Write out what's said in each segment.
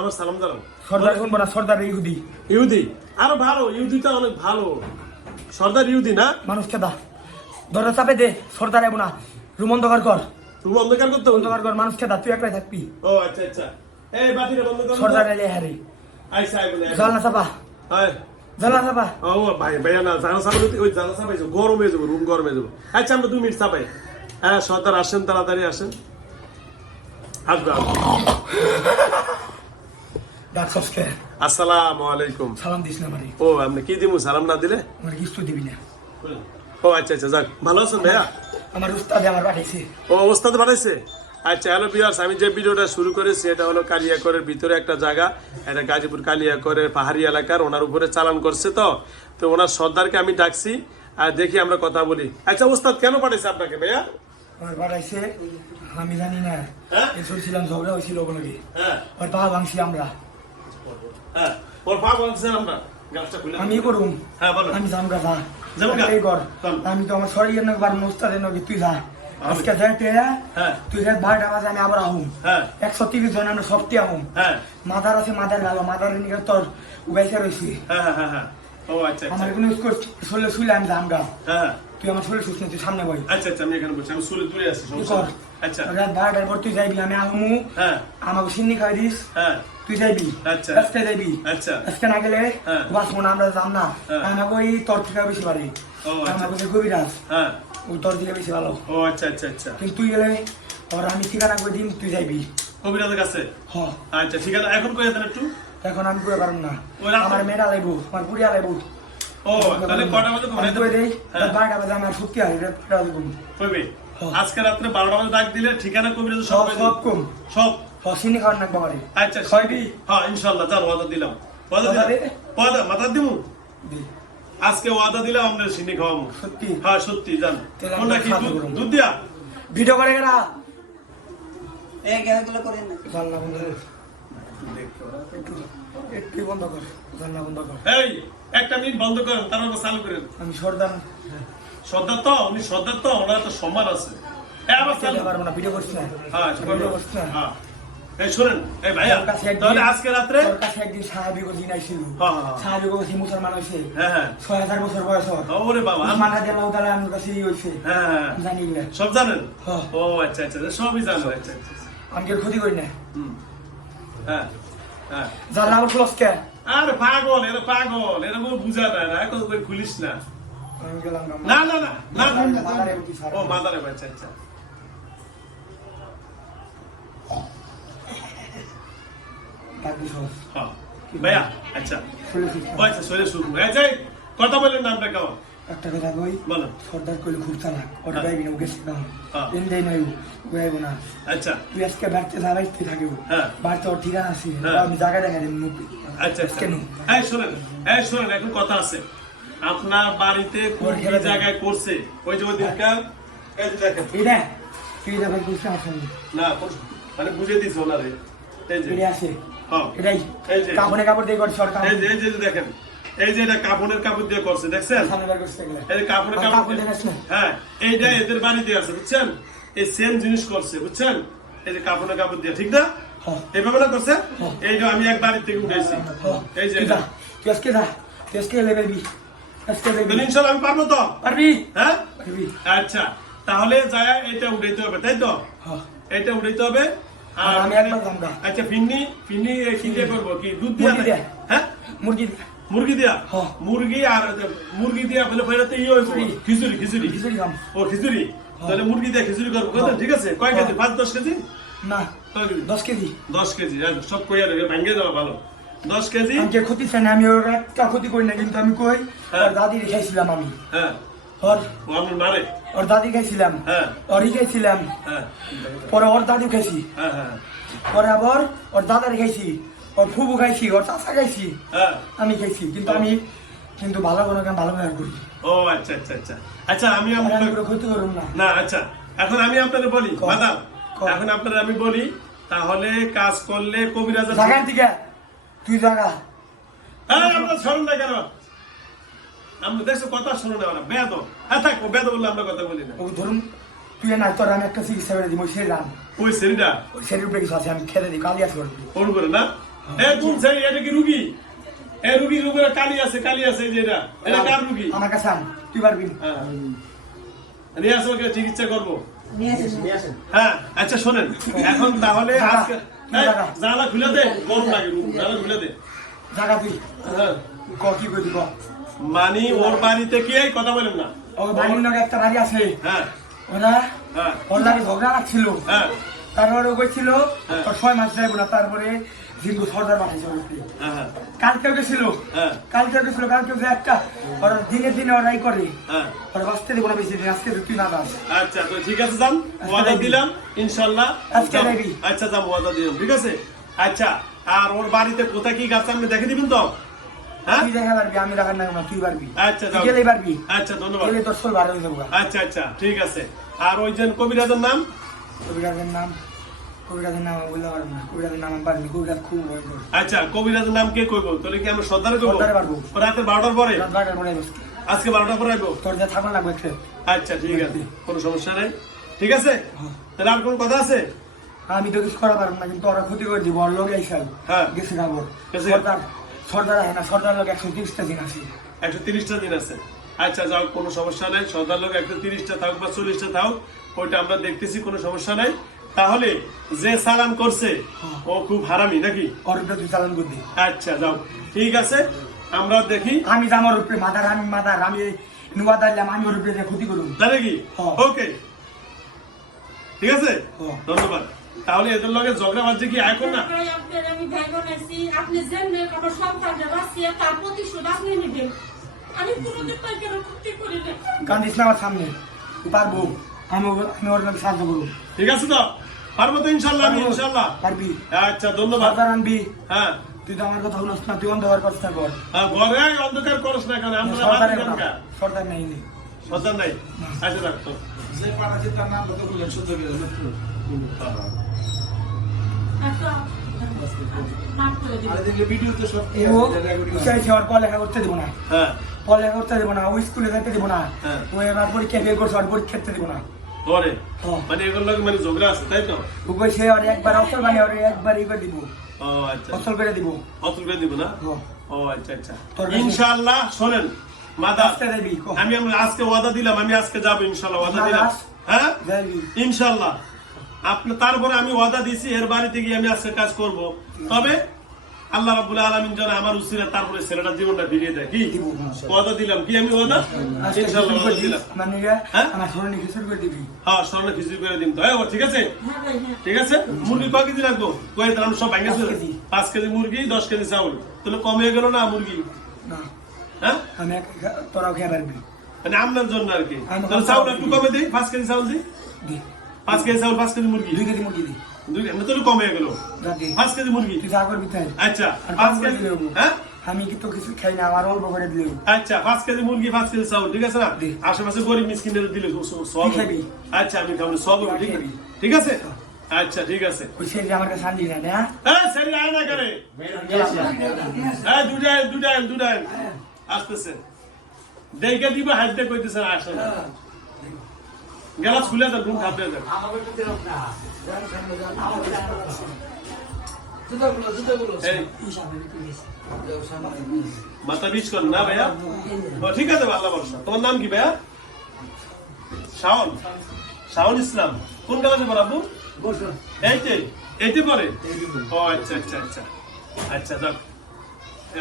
আমার সালাম জানাও সর্দার শুনব না সর্দার ইহুদি। ইহুদি? আরও ভালো ইহুদিটা অনেক ভালো। সর্দার ইহুদি না? মানুষ কেদা? দরজা চাপে দে সর্দার এবো না। রুম অন্ধকার কর। তুমি অন্ধকার করতে অন্ধকার কর মানুষ কেদা? তুই একলাই থাকবি? ও আচ্ছা আচ্ছা। এই বাতিটা বন্ধ করো। সর্দার এলে হারি আই বলে জালনা চাপা। আয় জালনা চাপা। ও ভাই ভাইয়া না জানা সাপে ওই জানা সাপাই গরম হয়ে যাব রুম গরম হয়ে যাব। আচ্ছা আমরা দু মিনিট চাপাই। হ্যাঁ সর্দার আসেন তাড়াতাড়ি আসেন। আসবে আসবে। ডাক সসকে আসসালামু আলাইকুম। সালাম দিস না আমারে ও আপনি কি দিমু? সালাম না দিলে? আমার কিছু দিবি না? ও আচ্ছা আচ্ছা যাক। ভালো আছেন ভাইয়া? আমার উস্তাদে আমার পাঠাইছে। ও ওস্তাদ বানাইছে আচ্ছা হ্যালো বিয়ার্স আমি যে ভিডিওটা শুরু করেছি এটা হলো কালিয়াকরের ভিতরে একটা জায়গা। এটা গাজীপুর কালিয়াকরের পাহাড়ি এলাকার ওনার উপরে চালান করছে তো। তো ওনার সর্দারকে আমি ডাকছি আর দেখি আমরা কথা বলি। আচ্ছা ওস্তাদ কেন পাঠাইছে আপনাকে ভাইয়া? আমার পাঠাইছে আমি জানি না। হ্যাঁ? ঝগড়া হয়েছিল ওগুলো হ্যাঁ। ওর পা ভাঙছি আমরা। হ্যাঁ ওর পা বলছেন আমরা গাছটা খুলে আমি করুম। হ্যাঁ বলো। আমি যাম যা এই কর আমি তো আমার শরীরের নক বার নক তুই যা। আজকে যাইতে হ্যাঁ। তুই রাত বারোটা বাজে আমি আবার আহুম। হ্যাঁ। একশো তিরিশ জন আমরা সবটি আহুম। হ্যাঁ। মাদার আছে মাদার গেল। মাদার নিয়ে তোর উগাইছে রয়েছি আচ্ছা আচ্ছা। আমার কোনো স্কোর আমি তুই আমার শরীর তুই সামনে বই আচ্ছা আচ্ছা আমি এখানে বলছি আমি দূরে আছি আচ্ছা। রাত বারোটার পর তুই যাইবি আমি আহমু। আমাকে সিন্নি খাই দিস। হ্যাঁ। তুই যাইবি আচ্ছা। আজকে যাইবি আচ্ছা। আজকে না গেলে হ্যাঁ। বাঁচবো আমরা যাম না। হ্যাঁ। আমাকে ওই তোর থেকে বেশি পারি আচ্ছা। আমাকে যে কবিরাজ হ্যাঁ। ওই তোর থেকে বেশি ভালো। ও আচ্ছা আচ্ছা আচ্ছা। কিন্তু তুই গেলে ওর আমি ঠিকানা করে দিন তুই যাইবি কাছে? হ। আচ্ছা ঠিক আছে। এখন দেন একটু? এখন আমি করে পারব না। আমার মেয়েরা লাইবো আমার পুরিয়া লাইবো ও তাহলে কটা বাজে আমি করে দেই? হ্যাঁ। বারোটা বাজে আমার হয় কইবে হ্যাঁ। আজকে রাত্রে বারোটা বাজে ডাক দিলে ঠিকানা কবিরাজ সব সব। কম। সব। হ চিনি খাওয়ার নাক বাবারে আচ্ছা ছয়টি? হ্যাঁ ইনশাল্লাহ যার ওয়াদা দিলাম। ওয়াদা দিলাম? ওয়াদা মাথা দিমু? আজকে ওয়াদা দিলাম আমরা সিন্নি খাওয়াবো। সত্যি? হ্যাঁ সত্যি জান। কোনটা কি দুধ- দিয়া? ভিডিও করে গেলা এই খেলাগুলো করেন না। জানলা বন্ধ কর। একটু বন্ধ কর জানলা বন্ধ কর। এই একটা মিনিট বন্ধ করেন তারপর চালু করেন। আমি সর্দার। সর্দার তো উনি সর্দার তো ওনার তো সম্মান আছে। এই আবার চালু পারব না ভিডিও করছি হ্যাঁ ভিডিও করছি হ্যাঁ। এই শুনেন এই ভাইয়া তাহলে আজকে রাত্রে? তোর কাছে একদিন সাহাবি গো দিন আইছিল হ্যাঁ, হ্যাঁ, হ্যাঁ। সাহাবি গো সে মুসলমান হইছে হ্যাঁ হ্যাঁ। ছয় হাজার বছর বয়স ওর। বাবা। আমি- উসমান রাজি আল্লাহ তাআলা আমার কাছে হইছে হ্যাঁ জানি না সব জানেন। ও আচ্ছা আচ্ছা সবই জানেন। আচ্ছা আচ্ছা আমি ক্ষতি করি না। হ্যাঁ হ্যাঁ। জানলা আবার ক্লোজ কে আরে পাগল এরা পাগল এরা বুঝা না। এখন ওই খুলিস না। না। না না না না না। ও মাদারে আচ্ছা আচ্ছা। হ্যাঁ। ভাইয়া আচ্ছা। ও আচ্ছা শরীরে শুরু। এই যে কথা বলেন নামটা কেমন? একটা কথা কই? বলো। সর্দার কইলে খুব চালাক ওর হ্যাঁ। না গেছে কাম হ্যাঁ। দেই নাই গাইব না। আচ্ছা। তুই আজকে বাড়তে হ্যাঁ। বাড়তে ওর ঠিকানা আছে হ্যাঁ। আমি জায়গা দেখা মুখ আচ্ছা আচ্ছা। কেন? এই শোনেন এই শোনেন এখন কথা আছে। আপনার বাড়িতে কোন জায়গায় করছে? ওই যে ওই এই দেখেন। এটা তুই এটা ভাই বুঝতে আসেন না কোন- মানে বুঝে দিছে ওনারে। এই যে। আছে। হ্যাঁ এটাই এই যে। কাপড়ে কাপড় দিয়ে করছে সরকার। এই যে দেখেন। এই যে এটা কাপড়ের কাপড় দিয়ে করছে দেখছেন। এই কাপড়ের কাপড় দিয়ে-। হ্যাঁ এইটা এদের বাড়িতে আছে বুঝছেন? এই সেম জিনিস করছে বুঝছেন? এই যে কাপড়ের কাপড় দিয়ে ঠিক না? হ্যাঁ। এইভাবে না করছে? হ্যাঁ। এই যে আমি এক বাড়ি থেকে উঠেছি হ্যাঁ। এই যে এটা। এলে বেবি আজকে বেবি তাহলে ইনশাল্লাহ আমি পারব তো? পারবি। হ্যাঁ? আচ্ছা তাহলে যায় এটা উঠাইতে হবে তাই তো? হ্যাঁ। এটা উঠাইতে হবে। আর আমি একবার যাম আচ্ছা ফিন্নি ফিন্নি কি দিয়ে করব? কি দুধ দিয়া। হ্যাঁ? মুরগি মুরগি দিয়া। মুরগি আর মুরগি দিয়া বলে ফেরাতে ইয়ে হইব। খিচুড়ি। খিচুড়ি খিচুড়ি। খাম। ও খিচুড়ি? তাহলে মুরগি দিয়ে খিচুড়ি করব। বুঝলেন? ঠিক আছে? কয় কেজি। পাঁচ দশ কেজি? না? দশ কেজি। দশ কেজি। সব কইয়া দেবে ভাঙ্গে দেওয়া ভালো। দশ কেজি? যে ক্ষতি চাই না আমি ওর একটা ক্ষতি করি না কিন্তু আমি কই হ্যাঁ। দাদি খাইছিলাম আমি। হ্যাঁ। ও আমার মারে। ওর দাদি খাইছিলাম। হ্যাঁ। ওরই খাইছিলাম। হ্যাঁ। পরে ওর দাদু খাইছি। হ্যাঁ হ্যাঁ। পরে আবার ওর দাদার খাইছি। ওর ফুবু খাইছি ওর চাচা খাইছি। হ্যাঁ। আমি খাইছি। কিন্তু আমি কিন্তু ভালো কোনো কাম ভালো ব্যবহার করি ও আচ্ছা আচ্ছা আচ্ছা। আচ্ছা আমি আপনার ক্ষতি করুন না। না আচ্ছা। এখন আমি আপনাদের বলি। মাদাম এখন আপনাদের আমি বলি তাহলে কাজ করলে কবিরাজের জাগার দিকে। তুই জাগা। হ্যাঁ আমরা শুনুন না কেন? আমরা দেখছ কথা শুনো না ওরা বেদ হ্যাঁ থাক ও বেদ বললে আমরা কথা বলি না। ওকে ধরুন তুই না তোর আমি একটা চিকিৎসা করে দিব সে রাম ওই শ্রেণীটা ওই শরীর উপরে কিছু আছে আমি খেতে দিই কালি আসি ফোন করে না? এ কোন সেই এটা কি রুগী? এ রুগীর উপরে কালি আছে কালি আছে এই এটা। এটা কার রুগী? আমার কাছে আন তুই পারবি হ্যাঁ নিয়ে আসো ওকে চিকিৎসা করব। হ্যাঁ আচ্ছা শোনেন এখন তাহলে আজকে খুলে দে গরম লাগে রুম খুলে দে। জায়গা তুই। হ্যাঁ। ক কি করবি ক? মানি ওর বাড়িতে কি এই কথা বলেন না? ও বাড়ির লোক একটা বাড়ি আছে। হ্যাঁ। ওরা হ্যাঁ। ওর লাগে ঝগড়া লাগছিল। হ্যাঁ। তারপরে ও গেছিল হ্যাঁ। ছয় মাস যাইব না তারপরে জিন্দু সর্দার পাঠাইছে ওকে হ্যাঁ কালকেও গেছিল। কালকেও গেছিল কালকেও যে একটা ওরা দিনে দিনে ওরাই করে। ওরা বাঁচতে দেবো না বেশি দিন আজকে তুই না যাস। আচ্ছা তো ঠিক আছে যান। ওয়াদা দিলাম ইনশাল্লাহ আজকে। আচ্ছা যাম ওয়াদা দিলাম ঠিক আছে? আচ্ছা আর ওর বাড়িতে কোথায় কি গাছ আপনি দেখে দিবেন তো? তুই দেখা পারবি আমি দেখার না না তুই পারবি। আচ্ছা পারবি। আচ্ছা ধন্যবাদ। গেলে তোর সোল বার হয়ে যাব আচ্ছা আচ্ছা ঠিক আছে। আর ওই যে কবিরাজের নাম? কবিরাজের নাম? কবিরাজের নাম বলতে পারব না। কবিরাজের নাম আমি কবিরাজ খুব আচ্ছা কবিরাজের নাম কে কইব? তাহলে কি আমরা সর্দারে কইব? সর্দারে পারব। রাতে বারোটার পরে? বারোটার পরে আজকে বারোটার পরে তোর যা থাকুন লাগবে একটু আচ্ছা ঠিক আছে। কোনো সমস্যা নেই। ঠিক আছে? তাহলে আর কোনো কথা আছে? আমি তো কিছু করা পারব না কিন্তু ওরা ক্ষতি করে দিব। ওর লোক এইসব হ্যাঁ। গেছে খাব সর্দার। সর্দার আছে না সর্দার লোক একশো তিরিশটা দিন আছে। একশো তিরিশটা দিন আছে। আচ্ছা যাও কোনো সমস্যা নাই। সর্দার লোক একশো তিরিশটা থাক বা চল্লিশটা থাক ওইটা আমরা দেখতেছি কোনো সমস্যা নাই। তাহলে যে সালাম করছে ও খুব হারামি নাকি? উপরে তুই চালান করবি। আচ্ছা যাও। ঠিক আছে আমরা দেখি। আমি আমার উপরে মাদার আমি মাদার আমি নুয়া দাঁড়লাম আমি ওর যে ক্ষতি করুন। নাকি হ্যাঁ। ওকে। ঠিক আছে। ধন্যবাদ। তাহলে এদের লগে ঝগড়া বাজছে কি এখন না আমি ভাই বোনাইছি আপনি যেমনি আমার সন্তানরা বাঁচিয়ে তার প্রতিশোধ আপনি নেবেন। আমি কোনোদিন তাকে ক্ষতি করি না? কান্দিস না আমার সামনে। পারব আমি আমি ওর নামে সাহায্য করব। ঠিক আছে তো? পারব তো ইনশাল্লাহ আমি ইনশাল্লাহ। পারবি। আচ্ছা ধন্যবাদ। আনবি। হ্যাঁ। তুই তো আমার কথা শুনস না তুই অন্ধকার কথা কর হ্যাঁ, ঘরে অন্ধকার করস না কেন? আমরা সর্দার নেই নি। সন্তান নাই। আচ্ছা রাখতো একটা মাফ করে দিবেন ও চাইছে ওর পড়ালেখা করতে দেবো না। হ্যাঁ। পড়ালেখা করতে দেবো না ও স্কুলে যেতে দেবো না। হ্যাঁ। ও এবার পরীক্ষা ফেল করছে ওর পরীক্ষা দেবো না। ঘরে হ্যাঁ। মানে এগুলো মানে ঝগড়া আছে তাই তো? একবার অসল মানে একবার দিব। ও আচ্ছা। অসল করে দিব। অতুল করে দিব না। ও আচ্ছা আচ্ছা। ইনশাআল্লাহ শোনেন মাদা আজকে যাবি কো। আমি আজকে ওয়াদা দিলাম আমি আজকে যাব ইনশাআল্লাহ ওয়াদা দিলাম। হ্যাঁ? ইনশাআল্লাহ। আপনি তারপরে আমি ওয়াদা দিছি এর বাড়িতে গিয়ে আমি আজকে কাজ করব। তবে আল্লাহ রাব্বুল আলামিন যেন আমার উসিলা তারপরে ছেলেটার জীবনটা ফিরিয়ে দেয়। কি? দিব। ওয়াদা দিলাম। কি আমি ওয়াদা? আজকে ওয়াদা দিলাম। মানে হ্যাঁ? করে দিবি। হ্যাঁ স্বর্ণ খিচুড়ি করে দিন তো হ্যাঁ ঠিক আছে? হ্যাঁ হ্যাঁ। ঠিক আছে? মুরগি কয় কেজি লাগবো? কয়ে তাহলে সব ভাঙে পাঁচ কেজি। মুরগি দশ কেজি চাউল। তাহলে কমে গেল না মুরগি? হ্যাঁ? আমি তোরাও খেয়ে পারবি। মানে আপনার জন্য আর কি। তাহলে চাউল একটু কমে দিই পাঁচ কেজি চাউল দিই? দি পাঁচ কেজি চাউল পাঁচ কেজি মুরগি। দুই কেজি মুরগি দুই কেজি তাহলে কমে গেল। পাঁচ কেজি মুরগি। তুই যা করবি তাই। আচ্ছা পাঁচ কেজি হ্যাঁ? আমি কিন্তু কিছু খাই না আমার অল্প করে দিলেও। আচ্ছা পাঁচ কেজি মুরগি পাঁচ কেজি চাউল ঠিক আছে না? আশেপাশে গরিব মিসকিনের দিলে সব আচ্ছা আমি খাব সব ঠিক আছে? ঠিক আছে? আচ্ছা ঠিক আছে। ওই সেদিন আমার কাছে আনলি না না? হ্যাঁ সেরি আয় না করে হ্যাঁ দুটাই দুটাই দুটাই আসতেছে। দেখে দিব হাত দিয়ে কইতেছে আসে। না গেলা খুলে দেন ঘুম খাবে দেন মাথা বিচ কর না ভাইয়া। ঠিক আছে ভালো বর্ষা তোমার নাম কি ভাইয়া? শাওন। শাওন ইসলাম। কোন ক্লাসে পড়া আপু এইটে এইটে পড়ে? ও আচ্ছা আচ্ছা আচ্ছা। আচ্ছা যাক।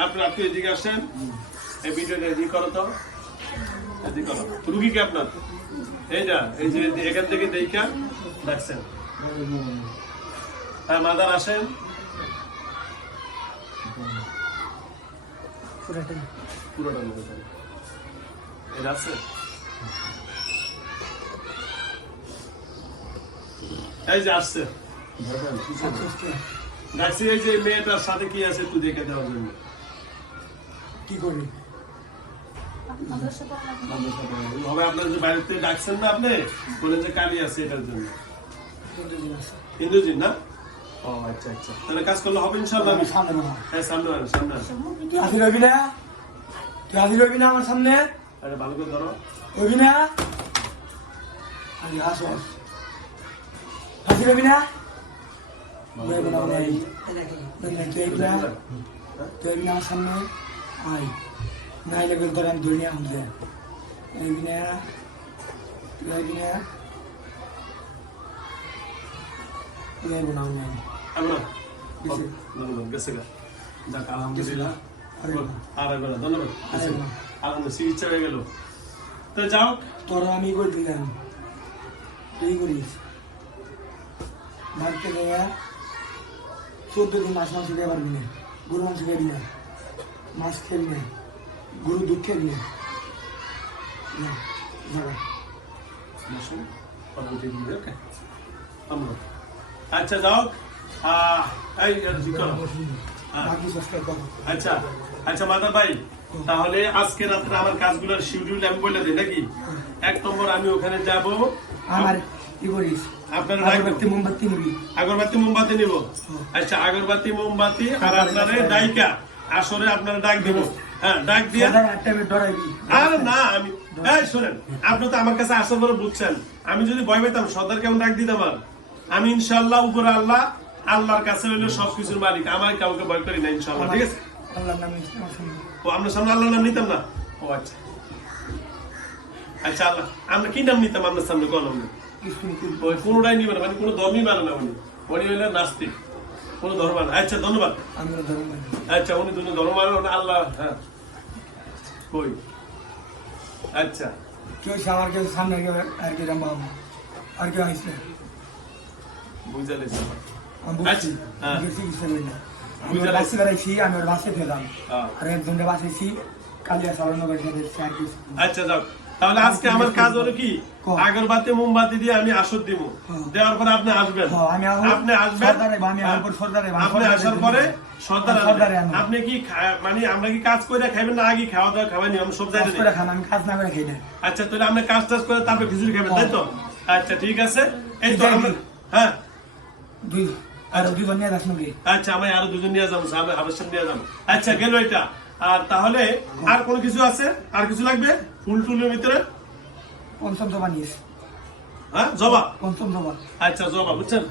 আপনি আপনি এদিকে আসেন। এই ভিডিওটা এদিকে করো তো। এদিকে করো। রুগী কি আপনার? এইটা, এই যে এখান থেকে দেখা, দেখছেন? হ্যাঁ মাদার আসেন। পুরোটা আছে? এই যে আসছে। ডাকছি এই যে মেয়েটার সাথে কি আছে একটু দেখে দেওয়ার জন্য। কি করবি হবে আপনার যে বাইরে থেকে ডাকছেন না আপনি? বলেন যে কালি আছে এটার জন্য। ইন্দুজিন না? ও আচ্ছা আচ্ছা। তাহলে কাজ করলে হবে আমি সামনে হ্যাঁ সামনে আন সামনে তুই হাজির হবি না? তুই হাজির হবি না আমার সামনে? আরে ভালো করে ধরো। হবি না? হাস হাজির হবি না? তুই এগুলা তুই আমার সামনে? আয়। নাই লেভেল করে আমি দুনিয়া খুঁজে এইগুলা তুই এগুলা তুই বোনা বোনা আমরা গেছে। ধন্যবাদ গেছে গা যাক আলহামদুলিল্লাহ আরে বাবা। আর একবার ধন্যবাদ আরে বাবা। আলহামদুলিল্লাহ চিকিৎসা হয়ে গেল তো যাও তোরা আমি করে দিলাম তুই করিস ভাবতে গিয়ে চোদ্দ দিন মাছ মাংস খেতে পারবি না গরু মাংস খেবি না মাছ খেবি না গরু দুধ খেবি না না, যাবা। বসুন কথা উঠিয়ে দিবে ওকে আমরা আচ্ছা যাও আচ্ছা আচ্ছা মাদার ভাই তাহলে আজকে রাত্রে আমার কাজগুলোর শিডিউল আমি বলে দিই নাকি এক নম্বর আমি ওখানে যাব আমার কি করিস আপনারা আগরবাতি মোমবাতি নিবি আগরবাতি মোমবাতি নিব আচ্ছা আগরবাতি মোমবাতি আর আপনারা ডাইকা আসরে আপনারা ডাক দিব হ্যাঁ ডাক দিয়া সদার আটটা বের ডরাইবি আর না আমি এই শুনেন আপনি তো আমার কাছে আসার পরে বুঝছেন। আমি যদি ভয় পেতাম সর্দার কেমন ডাক দিতাম আর আমি ইনশাল্লাহ উপরে আল্লাহ আল্লাহর কাছে হইল সবকিছুর মালিক। আমার কাউকে ভয় করি না ইনশাল্লাহ ঠিক আছে? আল্লাহর নামে ও আমরা সামনে আল্লাহর নাম নিতাম না? ও আচ্ছা। আচ্ছা আল্লাহ আমরা কি নাম নিতাম আপনার সামনে? কোনোটাই নিবে না মানে কোনো ধর্মই মানে না উনি। উনি হইলে নাস্তিক কোনো ধর্ম মানে আচ্ছা ধন্যবাদ। আচ্ছা উনি ধর্ম মানে আল্লাহ হ্যাঁ। কই? আচ্ছা। কেউ আমার কেউ সামনে কেউ আর কেউ রাম বাবা আর কেউ আসলে বুঝা লেছে আমি বুঝছি। আচ্ছা, হ্যাঁ। আমি না। আমি ওর বাসে বেড়াইছি আমি ওর বাসে পেলাম হ্যাঁ। আর একজনকে বাসাইছি কালিয়া চালানো করে দেখছি আর কিছু আচ্ছা যাও। তাহলে আজকে আমার কাজ হলো কি। আগরবাতি মোমবাতি দিয়ে আমি আসর দিব হ্যাঁ। দেওয়ার পরে আপনি আসবেন। হ্যাঁ, আমি আপনি আসবেন। আমি আপনি আসার পরে আপনি কি মানে আমরা কি কাজ করে খাইবেন না? আগে খাওয়া দাওয়া খাবেন আমরা সব কাজ জানি করে খান আমি কাজ না করে খাই না। আচ্ছা তাহলে আমরা কাজ টাজ করে তারপরে খিচুড়ি খাবেন তাই তো? আচ্ছা ঠিক আছে। এই তো আমরা হ্যাঁ। দুই আর দুজন নিয়ে যাস নাকি? আচ্ছা আমি আরও দুজন নিয়ে যাব সামনে আবার নিয়ে যাব। আচ্ছা গেল এটা। আর তাহলে আর কোনো কিছু আছে? আর কিছু লাগবে? ফুল টুলের ভিতরে? পঞ্চম জবা নিস হ্যাঁ জবা পঞ্চম জবা আচ্ছা জবা বুঝছেন?